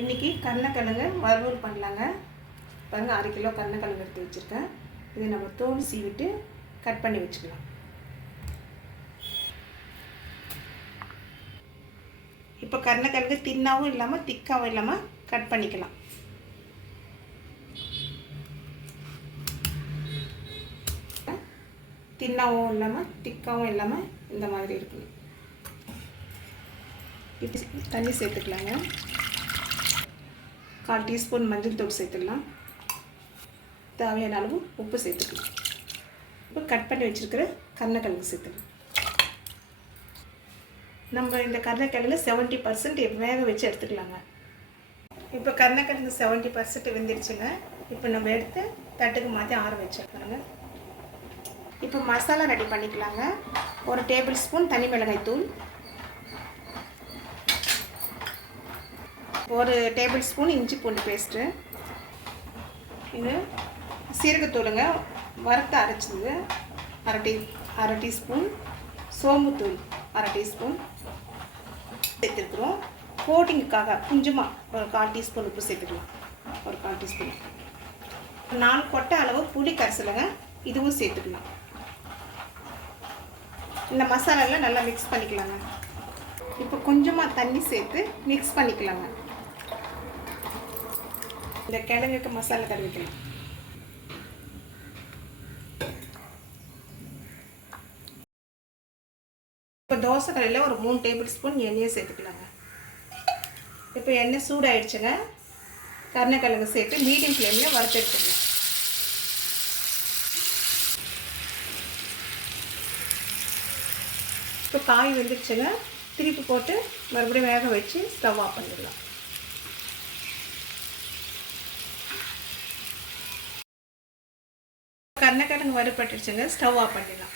இன்றைக்கி கருணக்கிழங்கு வறுவல் பண்ணலாங்க. பாருங்கள், 1/2 கிலோ கருணக்கிழங்கு எடுத்து வச்சுருக்கேன். இதை நம்ம தோல் சீவிட்டு கட் பண்ணி வச்சுக்கலாம். இப்போ கருணக்கிழங்கு தின்னாவும் இல்லாமல் திக்காகவும் இல்லாமல் கட் பண்ணிக்கலாம். தின்னாவும் இல்லாமல் திக்காவும் இல்லாமல் இந்த மாதிரி இருக்குது. இப்போ தண்ணி சேர்த்துக்கலாங்க. 1/4 டீஸ்பூன் மஞ்சள் தூள் சேர்த்துக்கலாம். தேவையான அளவு உப்பு சேர்த்துக்கலாம். இப்போ கட் பண்ணி வச்சுருக்கிற கருணக்கிழங்கு சேர்த்துக்கலாம். நம்ம இந்த கருணக்கிழங்கு 70% வேக வச்சு எடுத்துக்கலாங்க. இப்போ கருணக்கிழங்கு 70% வெந்துடுச்சுங்க. இப்போ நம்ம எடுத்து தட்டுக்கு மாற்றி ஆற வச்சுருக்கோங்க. இப்போ மசாலா ரெடி பண்ணிக்கலாங்க. 1 டேபிள் ஸ்பூன் தனி மிளகாய் தூள், 1 டேபிள் ஸ்பூன் இஞ்சி பூண்டு பேஸ்ட்டு, இது சீரகத்தூளுங்க, வறுத்து அரைச்சது 1/2 டீஸ்பூன், சோம்புத்தூள் 1/2 டீஸ்பூன் சேர்த்துருக்குறோம். கோட்டிங்குக்காக கொஞ்சமாக ஒரு 1/4 டீஸ்பூன் உப்பு சேர்த்துக்கலாம். ஒரு 1/4 டீஸ்பூன். 4 கொட்டை அளவு புளி கரைசலுங்க, இதுவும் சேர்த்துக்கலாம். இந்த மசாலாலாம் நல்லா மிக்ஸ் பண்ணிக்கலாங்க. இப்போ கொஞ்சமாக தண்ணி சேர்த்து மிக்ஸ் பண்ணிக்கலாங்க. இந்த கிழங்குக்கு மசாலா தடவிக்கலாம். இப்போ தோசை கல்லில் ஒரு 3 டேபிள் ஸ்பூன் எண்ணெயை சேர்த்துக்கலாங்க. இப்போ எண்ணெய் சூடாயிடுச்சுங்க. கருணக்கிழங்கு சேர்த்து மீடியம் ஃப்ளேமில் வறுத்து எடுத்துக்கலாம். இப்போ காய் வெந்துடுச்சுங்க. திருப்பி போட்டு மறுபடியும் வேக வச்சு ஸ்டவ் ஆஃப் பண்ணிடலாம். கருணக்கிழங்கு வறுபட்டுடுச்சுங்க. ஸ்டவ் ஆஃப் பண்ணிடலாம்.